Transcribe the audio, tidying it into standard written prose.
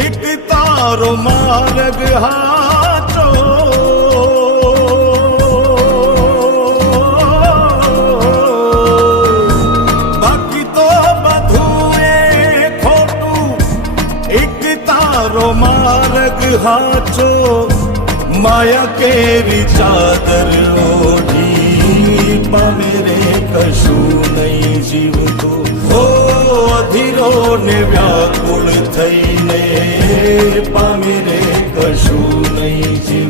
એક તારો માર્ગ હાચો, બાકી તો બધું એ ખોટું. એક તારો માર્ગ હાચો, માયા કેરી ચાદર ઓઢી પામે રે કશું નહીં જીવતું. હો અધીરો ને વ્યાકુળ થઈને પામે રે કશું નહીં જીવતું.